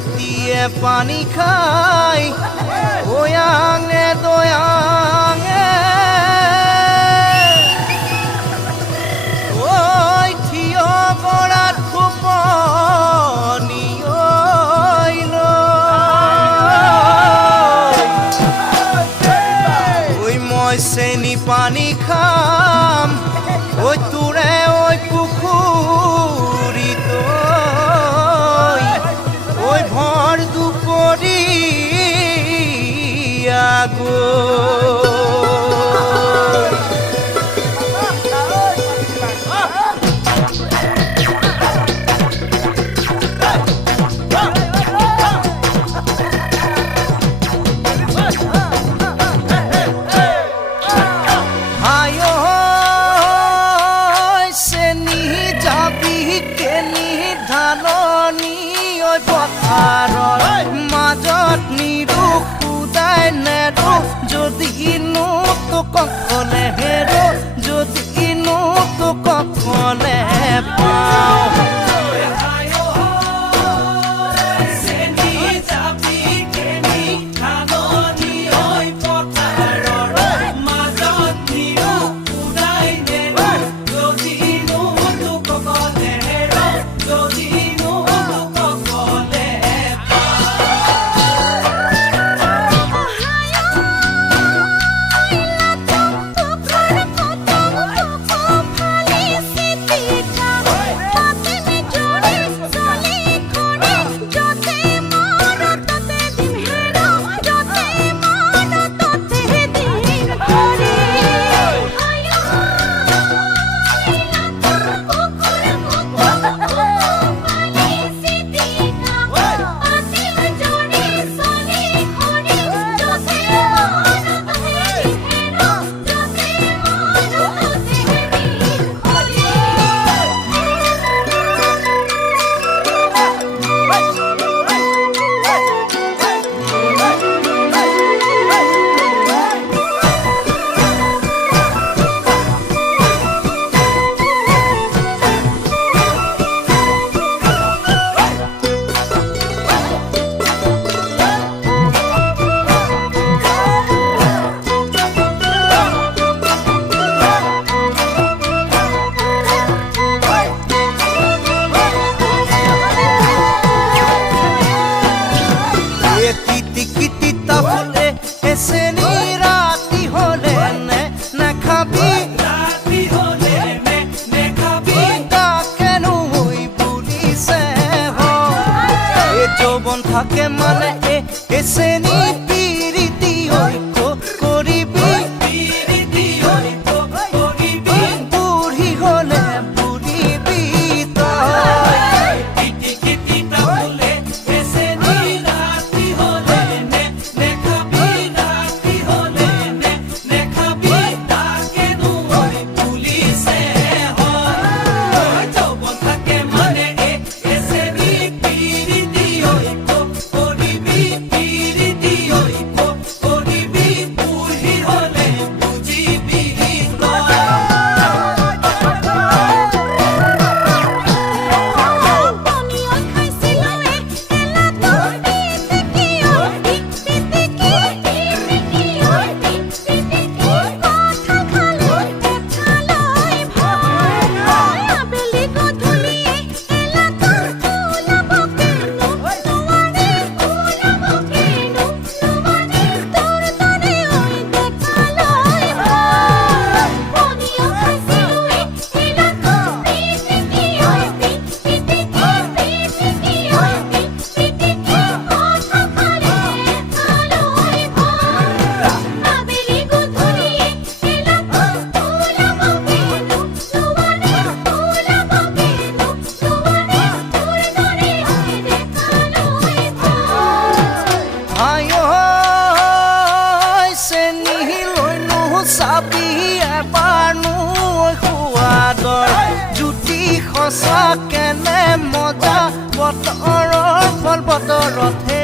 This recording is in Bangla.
ৰাতিয়ে পানি খাই। ওয়াঙে পথাৰৰ মাজত উদায় সুদাই নেৰো যদিনো তোক এসেনি রাতি হলে নে না খাবি। কেন হই পুলিশে এ যৌবন থাকে মানে এসেনি জুতি সঁচা কেনে মজা বতৰৰ ফল বতৰতহে